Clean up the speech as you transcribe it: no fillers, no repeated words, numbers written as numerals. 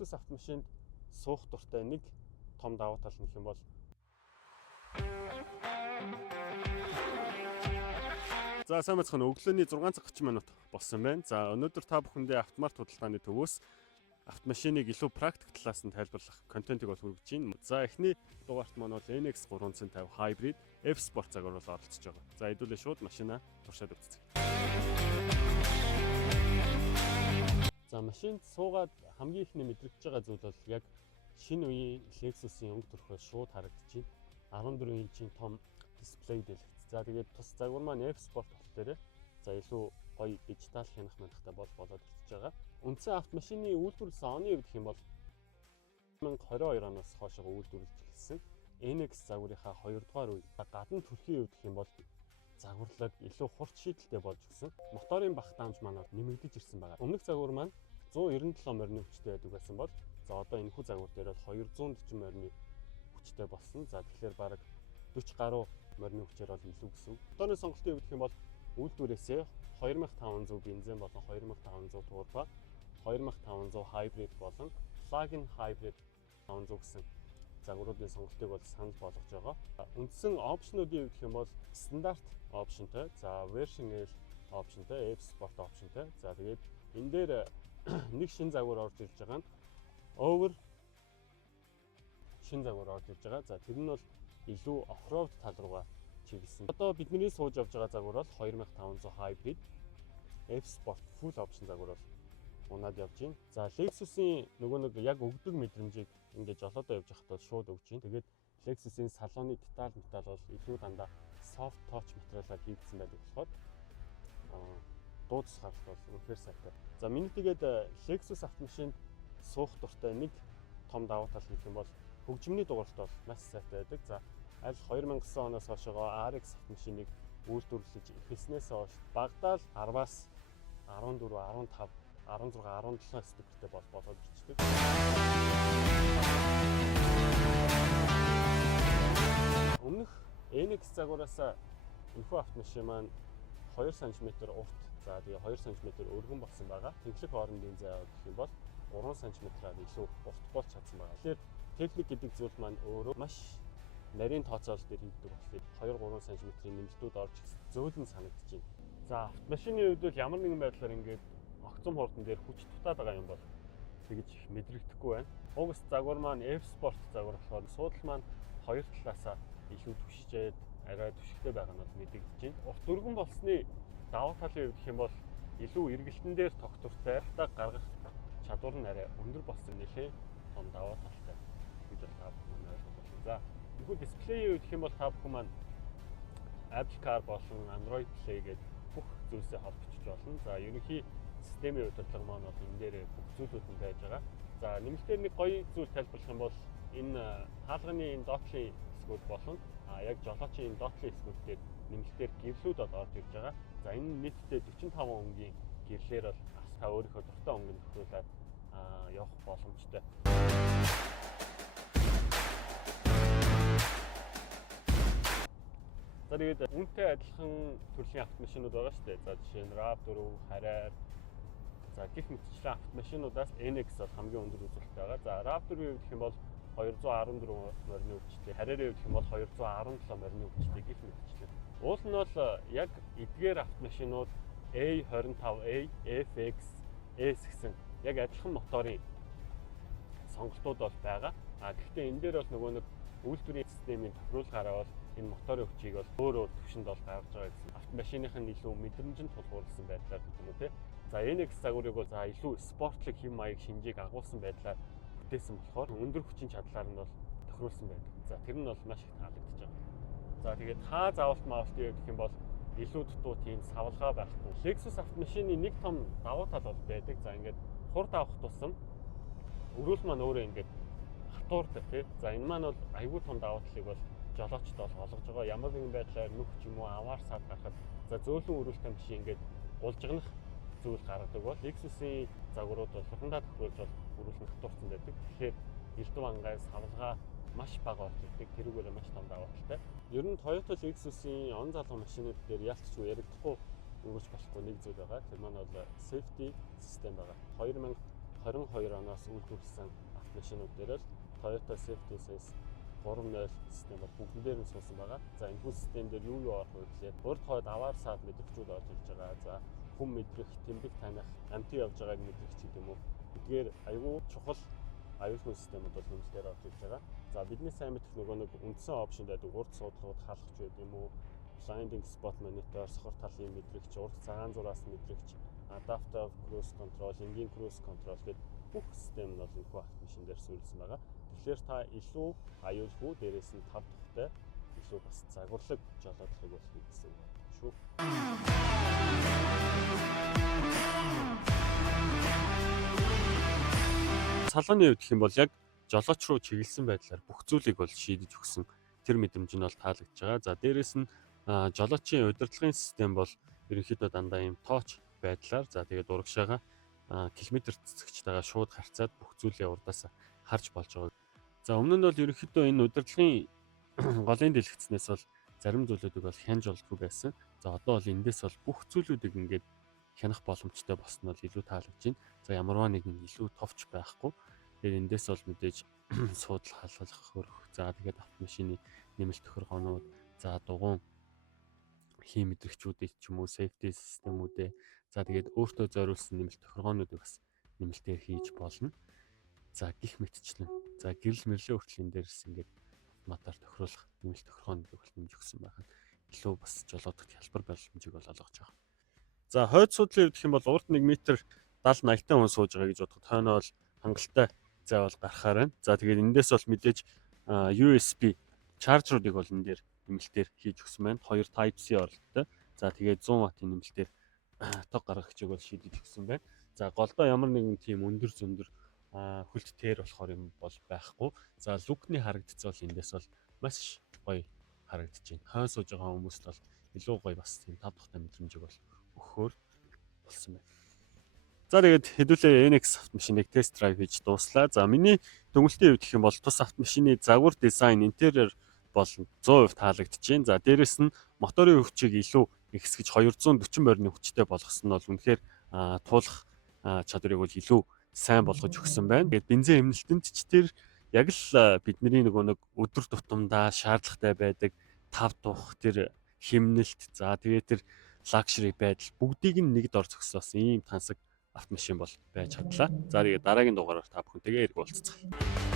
Lexus автомашинд суух дуртай нэг том давуу тал нөх юм бол За сайн бацхан өглөөний 6:30 минут болсон байна. За өнөөдөр та бүхэндээ автомарт худалдааны төвөөс автомашиныг илүү практик талаас нь тайлбарлах контентыг бол хүргэж байна. За эхний дугаарт маань бол NX 350 Hybrid F Sport загвар бол оролцож байгаа. За хэдүүлээ шууд машина туршаад үзье. За машинд суугаад хамгийн ихний мэдрэгдэж байгаа зүйл бол яг шинэ үеийн Lexus-ийн өнгө төрхөөс шууд харагдаж байна. 14 инчийн том дисплей дэлгэц. За тэгээд тус загвар маань F Sport болохоор за илүү гоё дижитал хянах манахтай болоод ирчихэж байгаа. Үндсэн автомашины үйлдвэрлэсэн оны хувьд гэх юм бол 2022 оноос хойш үйлдвэрлэж эхэлсэн. NX загварынхаа 2 дугаар үе. Гадна төрхийн хувьд гэх юм бол загварлаг илүү хурц шийдэлтэй болж гисэн. Моторын бах даамж маань нэмэгдэж ирсэн байгаа. Өмнөх загвар маань 197 морины хүчтэй байдаг байсан бол за одоо энэхүү загвар дээр бол 240 морины хүчтэй болсон. За тэгэхээр бараг 40 гаруй морины хүчээр бол илүү гэсэн. Моторын сонголтын хувьд гэх юм бол үйлдвэрээсээ 2500 бензин болон 2500 турбо, 2500 hybrid болон plug-in hybrid 500 гэсэн загваруудын сонголтыг бол санал болгож байгаа. Үндсэн опшнуудын хувьд гэх юм бол стандарт опшнтой, за version L опшнтой, F Sport опшнтой. За тэгээд энэ дээр нэг шин загвар орж ирж байгаа нь over шин загвар орж ирж байгаа. За тэр нь бол илүү off-road тал руугаа чиглэсэн. Одоо бидний сууж явж байгаа загвар бол 2500 hybrid F Sport full option загвар бол унаад явж байна. За Lexus-ийн нөгөө нэг яг өгдөг мэдрэмжийг ингээд жолоодоо явж байхад бол шууд өгч байна. Тэгээд Lexus-ийн салоны деталь металл бол илүү дандаа soft touch материалаар хийгдсэн байдаг болохоор дуудас гаралт бол үнэхээр сайтай. За миний тэгээд Lexus автомашинд суух дуртай нэг том давуу тал гэх юм бол хөгжмөний дугаарт бол маш сайтай байдаг. За аль 2009 оноос хойшоо RX автомашиныг үйлдвэрлэж эхэлснээс хойш багадаа л 10-аас 14, 15, 16, 17 стикертэй болоод ирчихдэг. Өмнөх NX загвараас энэхүү автомашин маань 2 см урт, за тэгээ 2 см өргөн болсон байгаа. Тэнхлэг хоорондын зай гэх юм бол 3 см-аар илүү урт болж чадсан байгаа. Тэгэхээр техник гэдэг зүйл маань өөрөө маш нарийн тооцоолол дээр хийгдэг болохоор 2-3 см-ийн нэмэлтүүд орж зөөлөн санагдаж байна. За автомашины хувьд бол ямар нэгэн байдлаар ингээд огцом хурдан дээр хүч дутаад байгаа юм бол тэгж их мэдрэгдэхгүй байна. Угс загвар маань F Sport загвар болохоор суудал маань хоёр талаасаа илүү түшижээд арай түшигтэй байгаа нь бол мэдэгдэж байна. Урт өргөн болсны давуу талын хувьд гэх юм бол илүү эргэлтэн дээр тогтвортой гаргах чадвар нь арай өндөр болсон нэлээ том давуу талтай гэж та бүхэн ойлгох болно. За энэхүү дисплейийн хувьд гэх юм бол та бүхэн маань Apple Car болон Android Play гэдэг бүх зүйлсээ холбогдож болно. За ерөнхий системийн удирдлага маань бол энэ дээр бүх зүйлүүд нь байж байгаа. За нэмэлтээр нэг гоё зүйл тайлбарлах юм бол энэ хаалганы энэ доотлын хэсгүүд болон яг жолоочийн энэ доотлын хэсгүүд дээр нэмэлтээр гэрлүүд бол орж ирж байгаа. За энэ нийтдээ 45 өнгийн гэрлээр бол та өөрийнхөө дуртай өнгөнд нөхрүүлээд явах боломжтой. За тэгээд үнэтэй адилхан төрлийн автомашинууд байгаа шүү дээ. За жишээ нь RAV4, Harrier. За гэх мэтчлэн автомашинуудаас NX бол хамгийн өндөр үзүүлэлттэй байгаа. За RAV4-ийн хувьд гэх юм бол 214 морины хүчтэй, Harrier-ийн хувьд гэх юм бол 217 морины хүчтэй гэх мэтчлэн. Уул нь бол яг эдгээр автомашинууд A25A, FX, S гэсэн яг адилхан моторын сонголтууд бол байгаа. Гэхдээ энэ дээр бол нөгөө нэг үйлдвэрийн системийн тохируулгаараа бол энэ моторын хүчийг бол өөрөө төвшөнд бол гаргаж байгаа гэсэн. Автомашиных нь илүү мэдрэмжинд тулгуурласан байдлаар гэх юм уу те. За NX загварыг бол за илүү спортлог хэм маяг шинжийг агуулсан байдлаар бүтээсэн болохоор өндөр хүчин чадлаар нь бол тохируулсан байдаг. За тэр нь бол маш их таалагдж байгаа. За тэгээд хаа заавалт маавалтын гэх юм бол илүү дутуу тийм савлгаа байхгүй. Lexus автомашины нэг том давуу тал бол байдаг. За ингээд хурд авах тусам өрөөл маань өөрөө ингээд хатууртай тий. За энэ маань бол аюул том давуу талыг бол жолоочд бол олгож байгаа. Ямар нэгэн байдлаар нүх ч юм уу аваар саад гарахад за зөөлөн өрөөлтэй машин ингээд улжигнах зүйл гаргадаг бол Lexus-ийн загварууд бол хурдандаа тохиолж бол өрөөл нь хатуурсан байдаг. Тэгэхээр элдв ангай савлгаа маш бага болж ирдэг. Тэрүүгээр маш том давуу талтай. Ер нь Toyota Lexus-ийн он залуу машинууд дээр ялцчгүй яригдахгүй өнгөрч болохгүй нэг зүйл байгаа. Тэр маань бол safety систем байгаа. 2000 22 оноос үйлдвэрлэсэн автомашинууд дээр л Toyota Safety Sense 3.0 систем бол бүгдэн дээр нь суусан байгаа. За энэ бүх систем дээр юу орох вэ гэхээр урд хойд аваар саад мэдрэгчүүд орж ирж байгаа. За хүн мэдрэх, тэмдэг таних, амтын явж байгааг мэдрэх ч гэдэг юм уу. Эдгээр аюул чухал аюулгүй системүүд бол нэмэлтээр орж ирж байгаа. За бидний сайн мэдэх нөгөө нэг үндсэн опшн байдаг урд суудлууд халах ч гэдэг юм уу. Blinding spot monitor, сохор талын мэдрэгч, урд цагаан зураас мэдрэгч, adaptive cruise control, энгийн cruise control гэдэг бүх систем нь бол энэхүү автомашин дээр суурилсан байгаа. Тэгэхээр та илүү аюулгүй, дээрээс нь тав тухтай, илүү бас загварлаг жолоодлого болохыг гэсэн үг шүү. Салганы хувьд гэх юм бол яг жолооч руу чиглэсэн байдлаар бүх зүйлийг бол шийдэж өгсөн тэр мэдрэмж нь бол таалагдж байгаа. За дээрээс нь жолоочийн удирдлагын систем бол ерөнхийдөө дандаа ийм тооч байдлаар за тэгээд урагшаага километр цэцэгчтэйгээ шууд харьцаад бүх зүйлээ урдаас харж болж байгаа. За өмнө нь бол ерөнхийдөө энэ удирдлагын голын дэлгэцнээс бол зарим зүйлүүдийг бол хянж болдгүй байсан. За одоо бол эндээс бол бүх зүйлүүдийг ингээд хянах боломжтой болсон нь бол илүү таалагдж байна. За ямарваа нэгэн илүү товч байхгүй. Тэгээд эндээс бол мэдээж суудал халах хөрөх. За тэгээд автомашины нэмэлт тохиргоонууд, за дугуун хий мэдрэгчүүдийг ч юм уу safety системүүдээ, за тэгээд өөртөө зориулсан нэмэлт тохиргоонуудыг бас нэмэлтээр хийж болно. За гих мэтчлэн, за гэрэл мэрлээ хүртэл энэ дээрс ингээд автоматар тохируулах нэмэлт тохиргоонуудыг бол нэмж өгсөн байхад илүү бас жолоодоход хялбар боломжийг бол олгож байгаа. За хойд суудлын хувьд гэх юм бол урд 1 м 70-80 хүн сууж байгаа гэж бодоход хойноо бол хангалттай зай бол гарахаар байна. За тэгээд эндээс бол мэдээж USB чаржеруудыг бол энэ дээр нэмэлтээр хийж өгсөн байна. 2 Type-C оролттой. За тэгээд 100 ваттын нэмэлтээр тог гаргагчийг бол шийдэж өгсөн байна. За голдоо ямар нэгэн тийм өндөр зөндөр хөлт тээр болохоор юм бол байхгүй. За лүкний харагдцал бол эндээс бол маш гоё харагдаж байна. Хойно сууж байгаа хүмүүст бол илүү гоё бас тийм тав тухтай мэдрэмжийг бол өгөхөөр болсон байна. За тэгээд хэдүүлээ NX автомашиныг тест драйв хийж дууслаа. За миний дүгнэлтийн хувьд гэх юм бол тус автомашины загвар дизайн, интерьер бол 100% таалагдж байна. За дээрэс нь моторын хүчийг илүү ихсгэж 240 морины хүчтэй болгосон нь бол үнэхээр туулах чадварыг бол илүү сайн болгож өгсөн байна. Тэгээд бензин эмнэлтэнд ч тэр яг л бидний нөгөө нэг өдөр тутамдаа шаардлагатай байдаг тав тух тэр хэмнэлт, за тэгээд тэр лакшери байдал бүгдийг нь нэгд ор зогсоосон ийм тансаг автомашин бол байж чадлаа. За тэгээд дараагийн дугаараар та бүхэнтэйгээ эрг уулзцгаая.